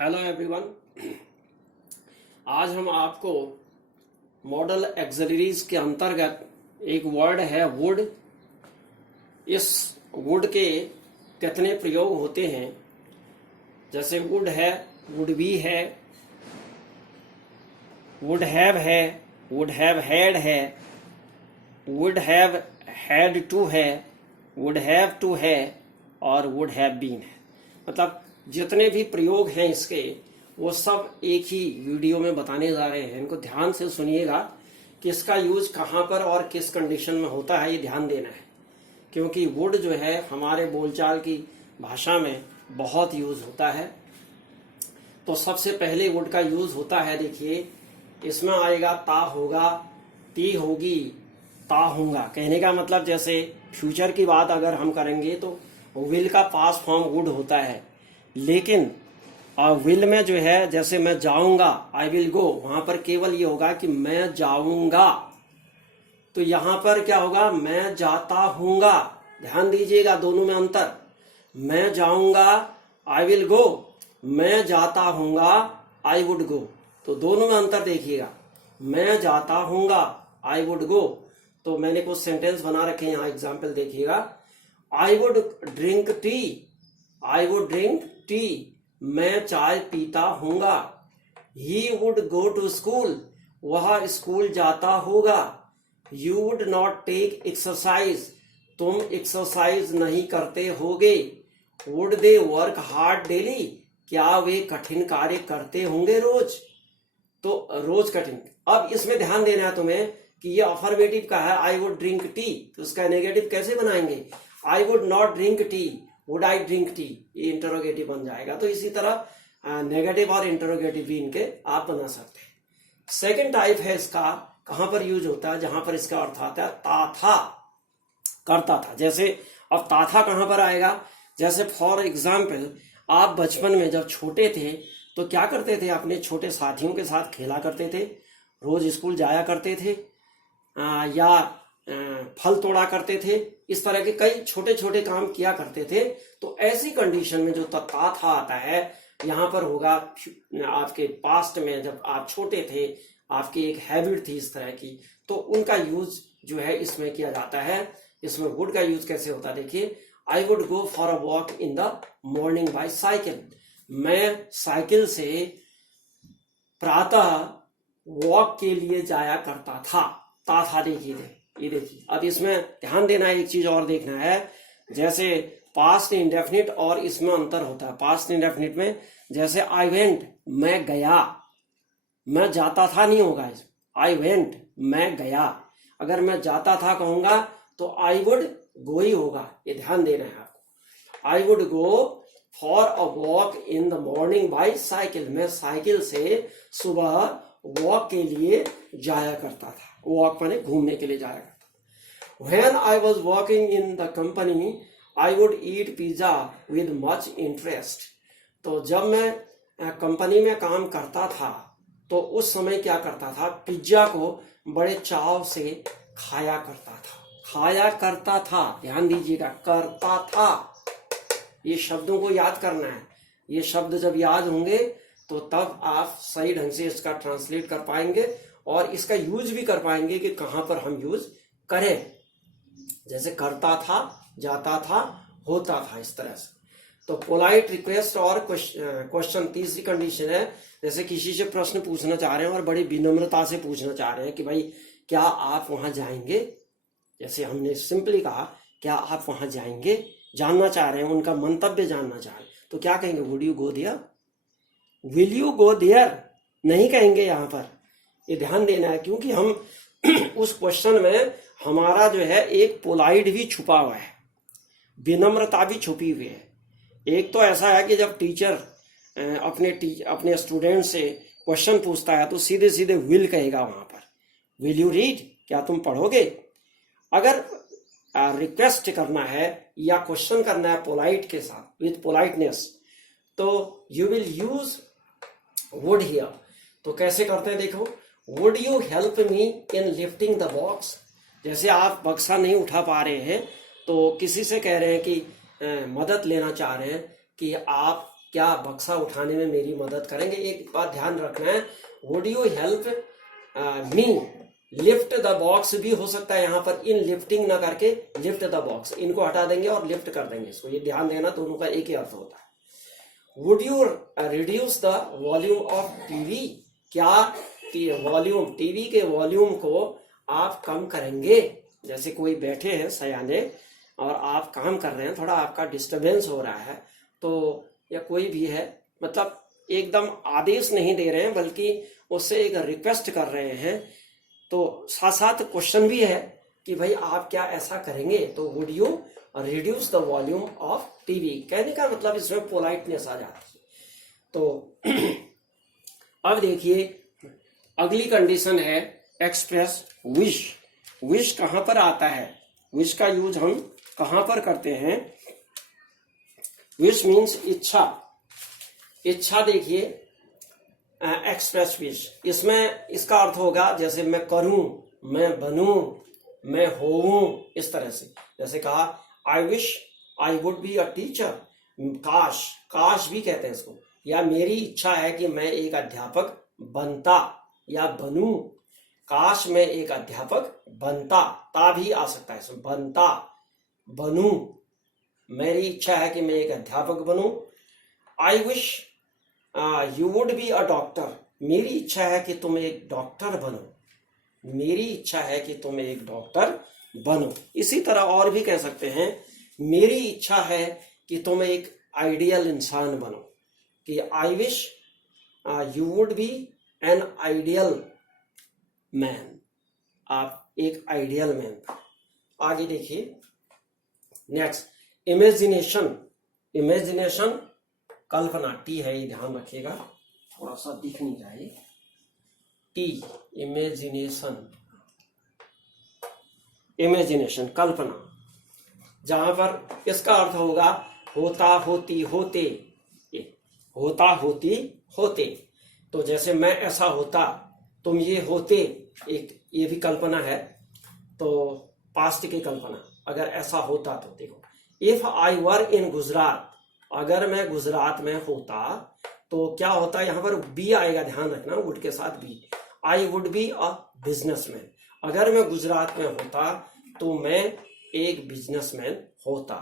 Hello everyone. आज हम आपको मॉडल एक्सिलरीज के अंतर्गत एक वर्ड है वुड। इस वुड के कितने प्रयोग होते हैं, जैसे वुड है, वुड बी है, वुड हैव है, वुड हैव हैड है, वुड हैव हैड टू है, वुड हैव टू है और वुड हैव बीन है। मतलब जितने भी प्रयोग हैं इसके, वो सब एक ही वीडियो में बताने जा रहे हैं। इनको ध्यान से सुनिएगा कि इसका यूज कहाँ पर और किस कंडीशन में होता है, ये ध्यान देना है। क्योंकि वुड जो है हमारे बोलचाल की भाषा में बहुत यूज होता है। तो सबसे पहले वुड का यूज होता है, देखिए इसमें आएगा ता होगा, ती होगी, ता होगा। कहने का मतलब जैसे फ्यूचर की बात अगर हम करेंगे तो विल का पास फॉर्म वुड होता है, लेकिन विल में जो है जैसे मैं जाऊंगा, आई विल गो, वहां पर केवल ये होगा कि मैं जाऊंगा। तो यहां पर क्या होगा, मैं जाता हूंगा। ध्यान दीजिएगा दोनों में अंतर। मैं जाऊंगा, आई विल गो, मैं जाता हूंगा, आई वुड गो। तो दोनों में अंतर देखिएगा। मैं जाता हूंगा, आई वुड गो। तो मैंने कुछ सेंटेंस बना रखे हैं, यहां एग्जाम्पल देखिएगा। I would drink tea, I would drink tea, मैं चाय पीता हूंगा। He would go to school, वह स्कूल जाता होगा। You would not take exercise, तुम एक्सरसाइज नहीं करते होगे। Would they work hard daily, क्या वे कठिन कार्य करते होंगे रोज। तो रोज कठिन। अब इसमें ध्यान देना है तुम्हें कि ये अफर्मेटिव का है, आई वुड ड्रिंक टी। तो उसका नेगेटिव कैसे बनाएंगे, I would not drink tea, would I drink tea, ये इंटरोगेटिव बन जाएगा। तो इसी तरह नेगेटिव और इंटरोगेटिव भी इनके आप बना सकते हैं। सेकंड टाइप है इसका, कहां पर यूज होता है, जहां पर इसका अर्थ आता है ता था, करता था। जैसे अब ता था कहां पर आएगा, जैसे फॉर एग्जाम्पल आप बचपन में जब छोटे थे तो क्या करते थे, अपने छोटे साथियों के साथ खेला करते थे, रोज स्कूल जाया करते थे, या फल तोड़ा करते थे। इस तरह के कई छोटे छोटे काम किया करते थे। तो ऐसी कंडीशन में जो ता था आता है, यहां पर होगा आपके पास्ट में जब आप छोटे थे, आपकी एक हैबिट थी इस तरह की, तो उनका यूज जो है इसमें किया जाता है। इसमें वुड का यूज कैसे होता है, देखिए I would go for a walk in the morning by cycle, मैं साइकिल से प्रातः वॉक के लिए जाया करता था। ता था देखिए, ये देखिए। अब इसमें ध्यान देना है, एक चीज और देखना है, जैसे पास्ट इंडेफिनिट और इसमें अंतर होता है। पास्ट इंडेफिनिट में जैसे आई वेंट, मैं गया, मैं जाता था नहीं होगा, आई वेंट, मैं गया। अगर मैं जाता था कहूंगा तो आई वुड गो ही होगा, ये ध्यान देना है आपको। I would go for a walk in the morning by cycle, मैं साइकिल से सुबह वॉक के लिए जाया करता था। वॉक माने घूमने के लिए जाया करता था। When I was working in the company, I would eat pizza with much interest. तो जब मैं कंपनी में काम करता था तो उस समय क्या करता था, पिज्जा को बड़े चाव से खाया करता था। खाया करता था, ध्यान दीजिएगा, करता था। ये शब्दों को याद करना है। ये शब्द जब याद होंगे तो तब आप सही ढंग से इसका ट्रांसलेट कर पाएंगे और इसका यूज भी कर पाएंगे कि कहां पर हम यूज करें। जैसे करता था, जाता था, होता था, इस तरह से। तो पोलाइट रिक्वेस्ट और क्वेश्चन, तीसरी कंडीशन है, जैसे किसी से प्रश्न पूछना चाह रहे हैं और बड़ी विनम्रता से पूछना चाह रहे हैं कि भाई क्या आप वहां जाएंगे। जैसे हमने सिंपली कहा क्या आप वहां जाएंगे, जानना चाह रहे हैं, उनका मंतव्य जानना चाह रहे हैं, तो क्या कहेंगे, would you go there, will you go there नहीं कहेंगे यहां पर। ये ध्यान देना है, क्योंकि हम उस क्वेश्चन में हमारा जो है एक पोलाइट भी छुपा हुआ है, विनम्रता भी छुपी हुई है। एक तो ऐसा है कि जब टीचर अपने स्टूडेंट से क्वेश्चन पूछता है तो सीधे सीधे विल कहेगा वहां पर, विल यू रीड, क्या तुम पढ़ोगे। अगर रिक्वेस्ट करना है या क्वेश्चन करना है पोलाइट के साथ, विथ पोलाइटनेस, तो you will use would hear. तो कैसे करते हैं देखो, would you help me in lifting the box. जैसे आप बक्सा नहीं उठा पा रहे हैं तो किसी से कह रहे हैं कि मदद लेना चाह रहे हैं कि आप क्या बक्सा उठाने में मेरी मदद करेंगे? एक बात ध्यान रखना है, would you help me lift the box भी हो सकता है यहाँ पर, इन लिफ्टिंग ना करके लिफ्ट द बॉक्स, इनको हटा देंगे और लिफ्ट कर देंगे इसको, ये ध्यान देना, दोनों का एक ही अर्थ होता है। Would you reduce the volume of TV, क्या वॉल्यूम, टीवी के वॉल्यूम को आप कम करेंगे? जैसे कोई बैठे हैं सयाने और आप काम कर रहे हैं, थोड़ा आपका डिस्टरबेंस हो रहा है, तो या कोई भी है, मतलब एकदम आदेश नहीं दे रहे हैं बल्कि उससे एक रिक्वेस्ट कर रहे हैं, तो साथ साथ क्वेश्चन भी है कि भाई आप क्या ऐसा करेंगे? तो would you reduce the volume of TV, कहने का मतलब इसमें पोलाइटनेस आ जाती है। तो अब देखिए अगली कंडीशन है एक्सप्रेस विश। विश कहां पर आता है? विश का यूज हम कहां पर करते हैं? विश मीन्स इच्छा। इच्छा देखिए एक्सप्रेस विश, इसमें इसका अर्थ होगा जैसे मैं करूं, मैं बनूं, मैं होऊं, इस तरह से। जैसे कहा I wish I would be a teacher, काश, काश भी कहते हैं इसको, या मेरी इच्छा है कि मैं एक अध्यापक बनता या बनूं, काश मैं एक अध्यापक बनता, ता भी आ सकता है इसमें, बनता, बनूं, मेरी इच्छा है कि मैं एक अध्यापक बनूं। I wish you would be a doctor, मेरी इच्छा है कि तुम एक डॉक्टर बनो, मेरी इच्छा है कि तुम एक डॉक्टर बनो। इसी तरह और भी कह सकते हैं, मेरी इच्छा है कि तुम एक आइडियल इंसान बनो, कि आई wish you would B an ideal man, आप एक आइडियल मैन। आगे देखिए नेक्स्ट, इमेजिनेशन। इमेजिनेशन कल्पना, टी है ये ध्यान रखिएगा, थोड़ा सा दिख नहीं रहा है, टी, इमेजिनेशन, इमेजिनेशन कल्पना, जहां पर इसका अर्थ होगा होता, होती, होते, होता, होती, होते। तो जैसे मैं ऐसा होता, तुम ये होते, एक ये भी कल्पना है, तो पास्ट की कल्पना, अगर ऐसा होता तो देखो, इफ आई वर इन गुजरात, अगर मैं गुजरात में होता तो क्या होता, यहां पर बी आएगा, ध्यान रखना, वुड के साथ be. I would be a businessman, अगर मैं गुजरात में होता तो मैं एक बिजनेसमैन होता।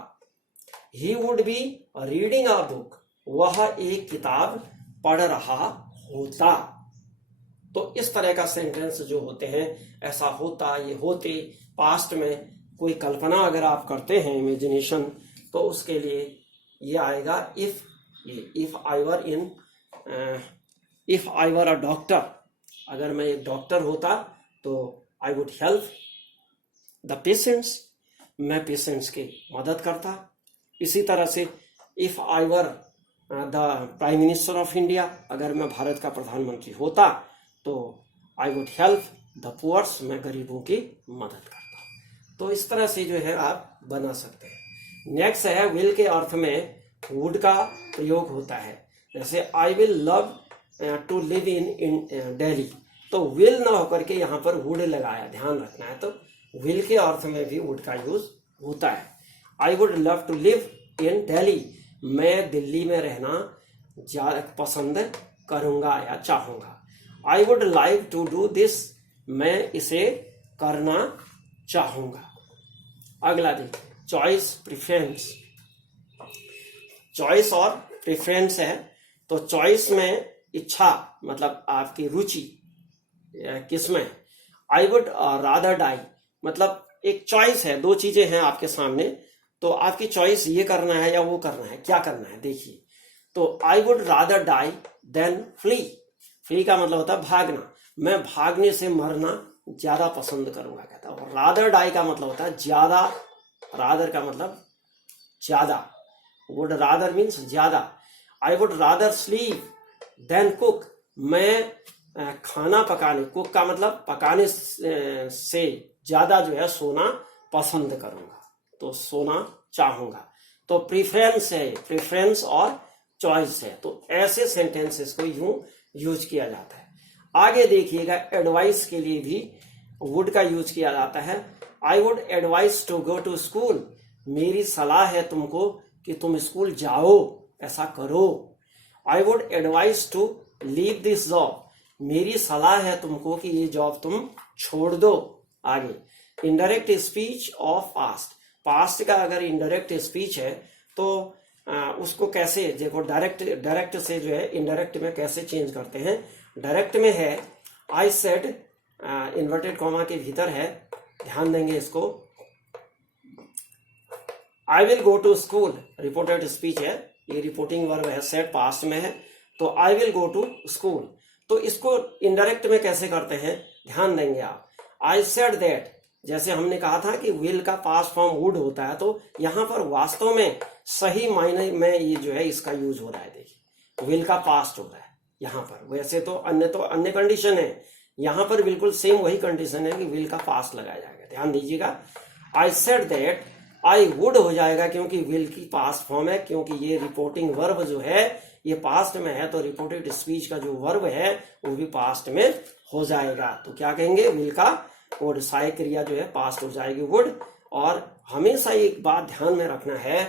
He would be reading a book, वह एक किताब पढ़ रहा होता। तो इस तरह का सेंटेंस जो होते हैं, ऐसा होता, ये होते, पास्ट में कोई कल्पना अगर आप करते हैं, इमेजिनेशन, तो उसके लिए ये आएगा if, if I were in, if I were a doctor, अगर मैं एक डॉक्टर होता तो I would help the patients, मैं पेशेंट्स की मदद करता। इसी तरह से if I were the prime minister of India, अगर मैं भारत का प्रधानमंत्री होता तो I would help the poors, मैं गरीबों की मदद करता। तो इस तरह से जो है आप बना सकते हैं। नेक्स्ट है विल के अर्थ में वुड का प्रयोग होता है। जैसे I will love to live in Delhi, तो विल ना होकर के यहाँ पर वुड लगाया, ध्यान रखना है। तो विल के अर्थ में भी वुड का यूज होता है। I would love to live in Delhi, मैं दिल्ली में रहना ज्यादा पसंद करूंगा या चाहूंगा। I would like to do this, मैं इसे करना चाहूंगा। अगला देखिए, चॉइस, प्रिफरेंस। चॉइस और प्रिफरेंस है, तो चॉइस में इच्छा, मतलब आपकी रुचि किसमें। आई वुड रादर डाई, मतलब एक चॉइस है, दो चीजें हैं आपके सामने, तो आपकी चॉइस ये करना है या वो करना है, क्या करना है देखिए। तो I would rather die than flee, flee का मतलब होता है भागना, मैं भागने से मरना ज्यादा पसंद करूंगा कहता है। रादर डाई का मतलब होता है ज्यादा, रादर का मतलब ज्यादा, वुड रादर मीन्स ज्यादा। I would rather sleep than cook, मैं खाना पकाने, कुक का मतलब पकाने से ज्यादा जो है सोना पसंद करूंगा, तो सोना चाहूंगा। तो प्रीफरेंस है, प्रेफरेंस और चॉइस है, तो ऐसे सेंटेंसेस को यूं यूज किया जाता है। आगे देखिएगा, एडवाइस के लिए भी वुड का यूज किया जाता है। I would advice to go to school, मेरी सलाह है तुमको कि तुम स्कूल जाओ, ऐसा करो। I would advise to leave this job, मेरी सलाह है तुमको कि ये जॉब तुम छोड़ दो। आगे indirect speech of past, past का अगर इनडायरेक्ट स्पीच है तो उसको कैसे देखो, डायरेक्ट से जो है इनडायरेक्ट में कैसे चेंज करते हैं। डायरेक्ट में है आई सेड, इन्वर्टेड कॉमा के भीतर है, ध्यान देंगे इसको। I will go to school, reported speech है, ये रिपोर्टिंग वर्ब है, सेड पास्ट में है, तो I will go to school. तो इसको इनडायरेक्ट में कैसे करते हैं, ध्यान देंगे आप। आई सेड दैट, जैसे हमने कहा था कि विल का पास्ट फॉर्म वुड होता है, तो यहां पर वास्तव में सही मायने में ये जो है इसका यूज हो रहा है। देखिए विल का पास्ट हो रहा है यहां पर, वैसे तो अन्य कंडीशन है, यहां पर बिल्कुल सेम वही कंडीशन है कि विल का पास्ट लगाया जाएगा। ध्यान दीजिएगा, I said that, I would हो जाएगा क्योंकि विल की पास्ट फॉर्म है, क्योंकि ये रिपोर्टिंग वर्ब जो है ये पास्ट में है, तो रिपोर्टेड स्पीच का जो वर्ब है वो भी पास्ट में हो जाएगा। तो क्या कहेंगे, विल का वुड, सहायक क्रिया जो है पास्ट हो जाएगी वुड। और हमेशा एक बात ध्यान में रखना है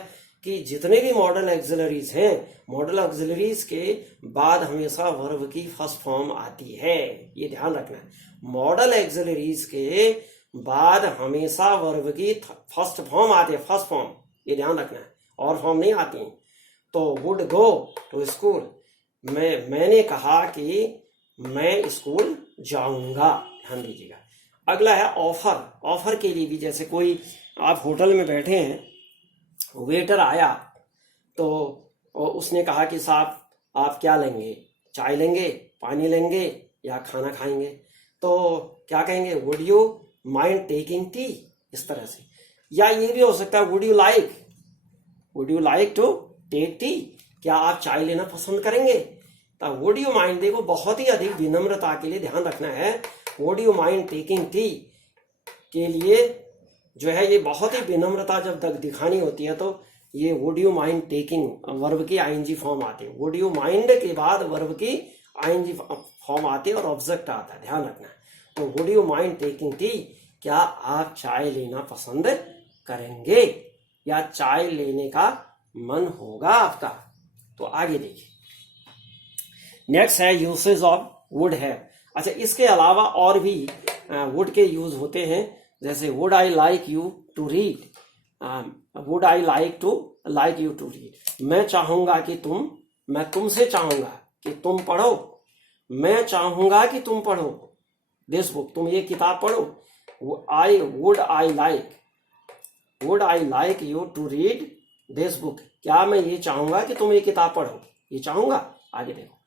कि जितने भी मॉडल ऑक्सिलरीज हैं, मॉडल ऑक्सिलरीज के बाद हमेशा वर्ब की फर्स्ट फॉर्म आती है, ये ध्यान रखना है। मॉडल ऑक्सिलरीज के बाद हमेशा वर्ब की फर्स्ट फॉर्म आती है, फर्स्ट फॉर्म, ये ध्यान रखना है, और फॉर्म नहीं आती। तो वुड गो टू स्कूल, मैंने कहा कि मैं स्कूल जाऊंगा, ध्यान दीजिएगा। अगला है ऑफर, ऑफर के लिए भी जैसे कोई आप होटल में बैठे हैं, वेटर आया तो उसने कहा कि साहब आप क्या लेंगे, चाय लेंगे, पानी लेंगे या खाना खाएंगे, तो क्या कहेंगे, would you mind taking tea, इस तरह से। या ये भी हो सकता है would you like to take tea, क्या आप चाय लेना पसंद करेंगे। तो वुड यू माइंड, देखो बहुत ही अधिक विनम्रता के लिए ध्यान रखना है, would you mind taking T के लिए जो है ये बहुत ही विनम्रता जब तक दिखानी होती है, तो ये would you mind taking verb की आईएनजी फॉर्म आती है। वुड यू माइंड के बाद वर्ब की आईएनजी फॉर्म आती है और ऑब्जेक्ट आता है, ध्यान रखना है। तो would you mind taking T, क्या आप चाय लेना पसंद करेंगे या चाय लेने का मन होगा आपका। तो आगे देखिए, नेक्स्ट है यूसेज ऑफ वुड हैव। अच्छा, इसके अलावा और भी वुड के यूज होते हैं, जैसे would I like you to read, would I like you to read, मैं चाहूंगा कि मैं तुमसे चाहूंगा कि तुम पढ़ो, मैं चाहूंगा कि तुम पढ़ो दिस बुक, तुम ये किताब पढ़ो। Would I like you to read this book, क्या मैं ये चाहूंगा कि तुम ये किताब पढ़ो, ये चाहूंगा। आगे देखो,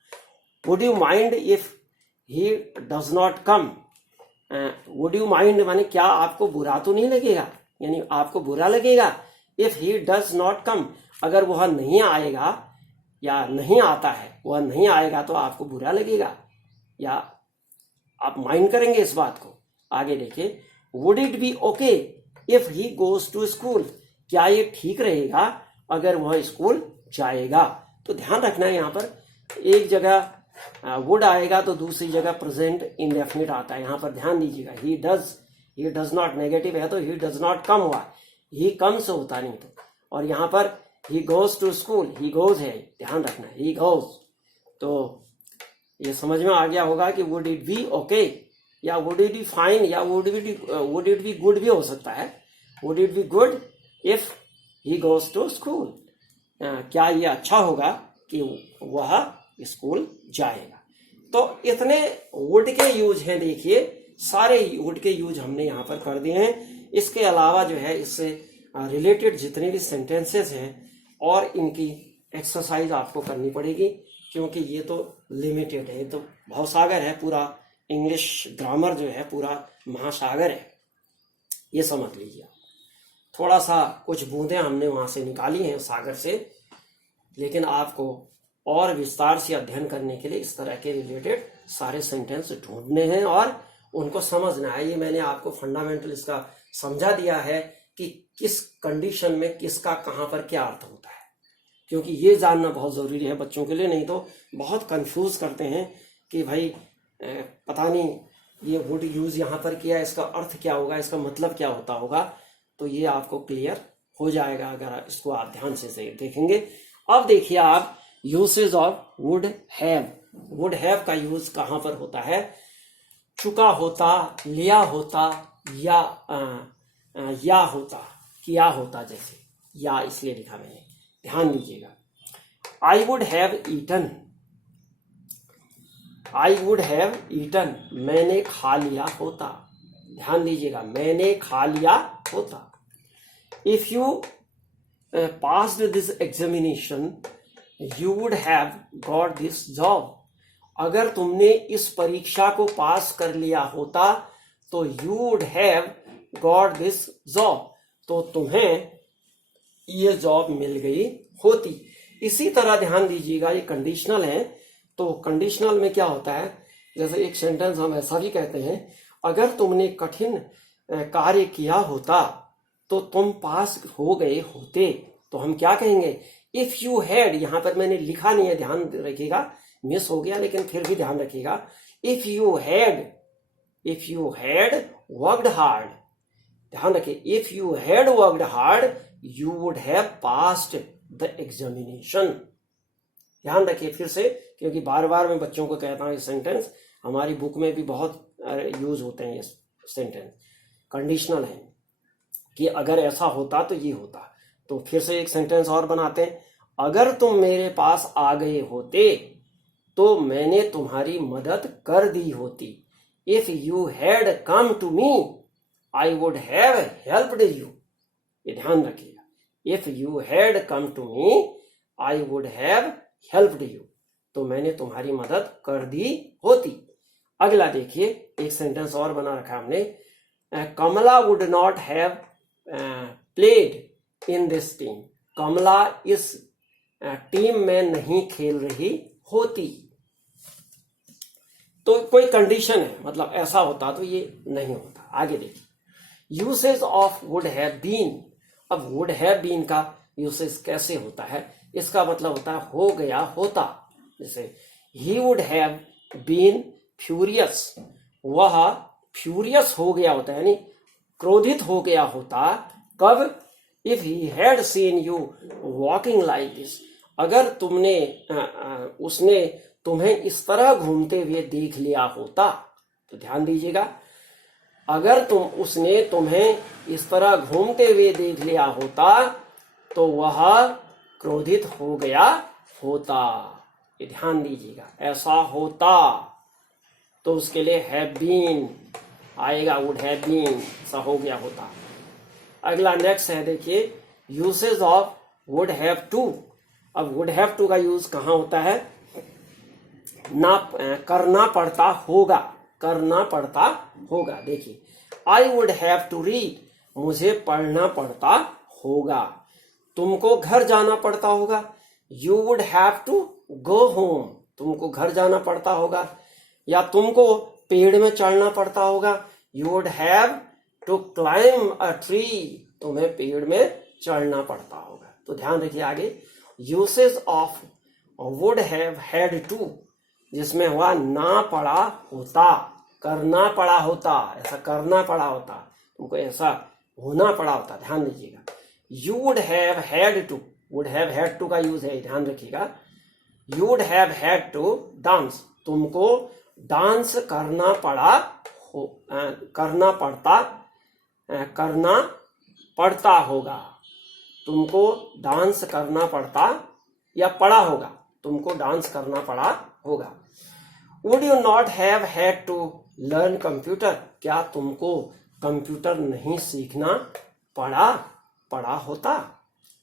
would you mind if he does not come, would you mind माने क्या आपको बुरा तो नहीं लगेगा, यानी आपको बुरा लगेगा if he does not come, अगर वह नहीं आएगा या नहीं आता है, वह नहीं आएगा तो आपको बुरा लगेगा या आप माइंड करेंगे इस बात को। आगे देखिए, would it be okay if he goes to school, क्या ये ठीक रहेगा अगर वह स्कूल जाएगा। तो ध्यान रखना है, यहाँ पर एक जगह वुड आएगा तो दूसरी जगह प्रेजेंट इंडेफिनिट आता है, यहाँ पर ध्यान दीजिएगा। ही डज नॉट नेगेटिव है तो ही डज नॉट कम हुआ, ही कम्स होता नहीं तो, और यहाँ पर he goes to school, he goes है, ध्यान रखना है, ही गोज। तो ये समझ में आ गया होगा कि वुड इट बी ओके या वुड इट बी फाइन या वुड इट बी गुड भी हो सकता है। Would it be good if he goes to school, क्या ये अच्छा होगा कि वह स्कूल जाएगा। तो इतने वुड के यूज हैं, देखिए सारे वुड के यूज हमने यहाँ पर कर दिए हैं। इसके अलावा जो है इससे रिलेटेड जितने भी सेंटेंसेस हैं और इनकी एक्सरसाइज आपको करनी पड़ेगी, क्योंकि ये तो लिमिटेड है, तो भवसागर है पूरा, इंग्लिश ग्रामर जो है पूरा महासागर है, ये समझ लीजिए। थोड़ा सा कुछ बूंदें हमने वहां से निकाली हैं सागर से, लेकिन आपको और विस्तार से अध्ययन करने के लिए इस तरह के रिलेटेड सारे सेंटेंस ढूंढने हैं और उनको समझना है। ये मैंने आपको फंडामेंटल इसका समझा दिया है कि किस कंडीशन में किसका कहां पर क्या अर्थ होता है, क्योंकि ये जानना बहुत जरूरी है बच्चों के लिए, नहीं तो बहुत कंफ्यूज करते हैं कि भाई पता नहीं ये वुड यूज यहाँ पर किया, इसका अर्थ क्या होगा, इसका मतलब क्या होता होगा। तो ये आपको क्लियर हो जाएगा अगर इसको आप ध्यान से देखेंगे। अब देखिए आप usage of would have. Would have का यूज कहां पर होता है? चुका होता, लिया होता, या होता, किया होता, जैसे या इसलिए लिखा मैंने, ध्यान दीजिएगा। I would have eaten, I would have eaten, मैंने खा लिया होता, ध्यान दीजिएगा, मैंने खा लिया होता। If you passed this examination you would have got this job, अगर तुमने इस परीक्षा को पास कर लिया होता तो you would have got this job, तो तुम्हें ये जॉब मिल गई होती। इसी तरह ध्यान दीजिएगा, ये कंडीशनल है, तो कंडीशनल में क्या होता है, जैसे एक सेंटेंस हम ऐसा भी कहते हैं, अगर तुमने कठिन कार्य किया होता तो तुम पास हो गए होते, तो हम क्या कहेंगे? इफ यू हैड, यहां पर मैंने लिखा नहीं है, ध्यान रखिएगा, मिस हो गया, लेकिन फिर भी ध्यान रखिएगा। If you had worked hard, ध्यान रखिए, if you had worked hard you would have passed the examination. ध्यान रखिए फिर से, क्योंकि बार बार मैं बच्चों को कहता हूं ये सेंटेंस, हमारी बुक में भी बहुत यूज होते हैं ये सेंटेंस, कंडीशनल है कि अगर ऐसा होता तो ये होता। तो फिर से एक सेंटेंस और बनाते हैं, अगर तुम मेरे पास आ गए होते तो मैंने तुम्हारी मदद कर दी होती। If you had come to me I would have helped you, ये ध्यान रखिएगा, if you had come to me I would have helped you, तो मैंने तुम्हारी मदद कर दी होती। अगला देखिए, एक सेंटेंस और बना रखा हमने, Kamla would not have played in this team, Kamla इस टीम में नहीं खेल रही होती। तो कोई कंडीशन है, मतलब ऐसा होता तो ये नहीं होता। आगे देखिए, usage of would have been. अब वुड हैव बीन का यूसेज कैसे होता है? इसका मतलब होता है हो गया होता। जैसे he would have been furious, वह फ्यूरियस हो गया होता है, यानी क्रोधित हो गया होता। कब? If he had seen you walking like this, अगर तुमने उसने तुम्हें इस तरह घूमते हुए देख लिया होता। तो ध्यान दीजिएगा, अगर उसने तुम्हें इस तरह घूमते हुए देख लिया होता तो वह क्रोधित हो गया होता। ये ध्यान दीजिएगा, ऐसा होता तो उसके लिए हैव बीन आएगा, वुड हैव बीन, ऐसा हो गया होता। अगला नेक्स्ट है, देखिए, usage of would have to. अब वुड हैव टू का यूज कहां होता है? ना करना पड़ता होगा, करना पड़ता होगा। देखिए, I would have to read, मुझे पढ़ना पड़ता होगा। तुमको घर जाना पड़ता होगा, you would have to go home, तुमको घर जाना पड़ता होगा। या तुमको पेड़ में चढ़ना पड़ता होगा, you would have to climb a tree, तुम्हें पेड़ में चढ़ना पड़ता होगा। तो ध्यान रखिए आगे, usage of would have had to, जिसमें हुआ ना पड़ा होता, करना पड़ा होता, ऐसा करना पड़ा होता, तुमको ऐसा होना पड़ा होता। ध्यान दीजिएगा, you would have had to, would have had to का यूज है, ध्यान रखिएगा। You would have had to dance, तुमको डांस करना पड़ा हो, करना पड़ता होगा, तुमको डांस करना पड़ता या पड़ा होगा, तुमको डांस करना पड़ा होगा। Would you not have had to learn computer, क्या तुमको कंप्यूटर नहीं सीखना पड़ा होता?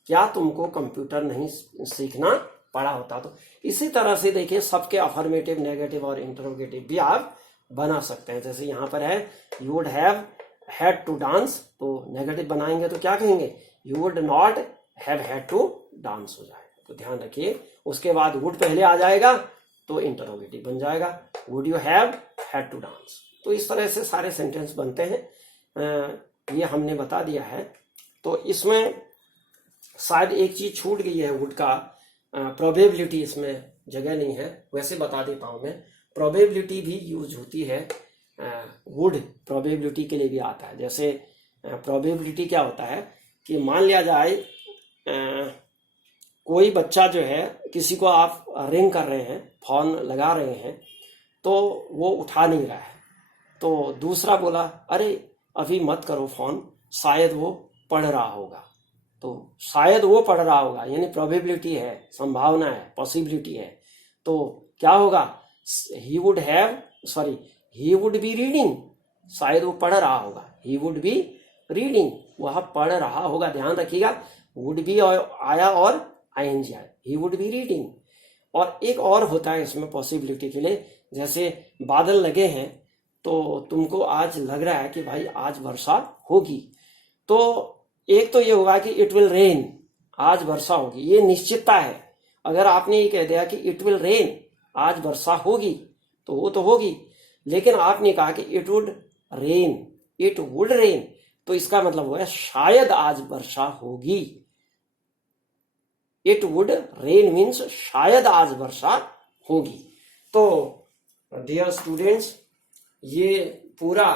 क्या तुमको कंप्यूटर नहीं सीखना पड़ा होता? तो इसी तरह से देखिए, सबके अफर्मेटिव, नेगेटिव और इंटरोगेटिव भी आप बना सकते हैं। जैसे यहां पर है, you would have had to dance, तो नेगेटिव बनाएंगे तो क्या कहेंगे? You would not have had to dance हो जाएगा। तो ध्यान रखिए, उसके बाद वुड पहले आ जाएगा तो इंटरोगेटिव बन जाएगा, would you have had to dance. तो इस तरह से सारे सेंटेंस बनते हैं, ये हमने बता दिया है। तो इसमें शायद एक चीज छूट गई है, वुड का प्रोबेबिलिटी, इसमें जगह नहीं है, वैसे बता देता हूं मैं। प्रोबेबिलिटी भी यूज होती है, वुड प्रोबेबिलिटी के लिए भी आता है। जैसे प्रोबेबिलिटी क्या होता है कि मान लिया जाए कोई बच्चा जो है, किसी को आप रिंग कर रहे हैं, फोन लगा रहे हैं, तो वो उठा नहीं रहा है, तो दूसरा बोला अरे अभी मत करो फोन, शायद वो पढ़ रहा होगा। तो शायद वो पढ़ रहा होगा यानी प्रोबेबिलिटी है, संभावना है, पॉसिबिलिटी है। तो क्या होगा, ही वुड बी रीडिंग, शायद वो पढ़ रहा होगा, ही वुड बी रीडिंग, वह पढ़ रहा होगा। ध्यान रखिएगा, वुड बी आया और आईएनजी आया, ही वुड बी रीडिंग। और एक और होता है इसमें पॉसिबिलिटी के लिए, जैसे बादल लगे हैं तो तुमको आज लग रहा है कि भाई आज वर्षा होगी, तो एक तो ये होगा कि इट विल रेन, आज वर्षा होगी, ये निश्चितता है। अगर आपने ये कह दिया कि इट विल रेन, आज वर्षा होगी, तो वो तो होगी। लेकिन आपने कहा कि इट वुड रेन, तो इसका मतलब हुआ शायद आज वर्षा होगी। इट वुड रेन मीन्स शायद आज वर्षा होगी। तो डियर स्टूडेंट्स, ये पूरा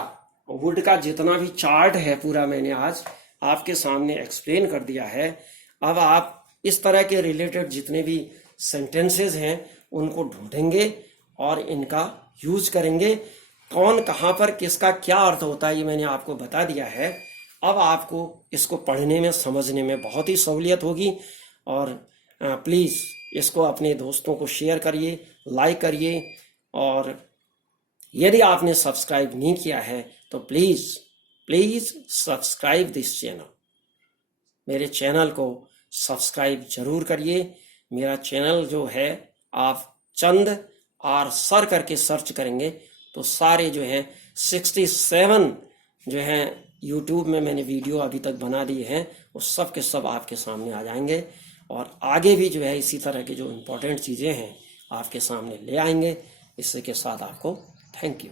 वुड का जितना भी चार्ट है पूरा मैंने आज आपके सामने एक्सप्लेन कर दिया है। अब आप इस तरह के रिलेटेड जितने भी सेंटेंसेस हैं उनको ढूंढेंगे और इनका यूज करेंगे। कौन कहाँ पर किसका क्या अर्थ होता है ये मैंने आपको बता दिया है। अब आपको इसको पढ़ने में, समझने में बहुत ही सहूलियत होगी। और प्लीज़ इसको अपने दोस्तों को शेयर करिए, लाइक करिए। और यदि आपने सब्सक्राइब नहीं किया है तो प्लीज़ सब्सक्राइब दिस चैनल, मेरे चैनल को सब्सक्राइब जरूर करिए। मेरा चैनल जो है आप चंद और सर करके सर्च करेंगे तो सारे जो है 67 जो है यूट्यूब में मैंने वीडियो अभी तक बना दिए हैं, वो सब के सब आपके सामने आ जाएंगे। और आगे भी जो है इसी तरह की जो इम्पोर्टेंट चीज़ें हैं आपके सामने ले आएंगे। इसी के साथ आपको थैंक यू।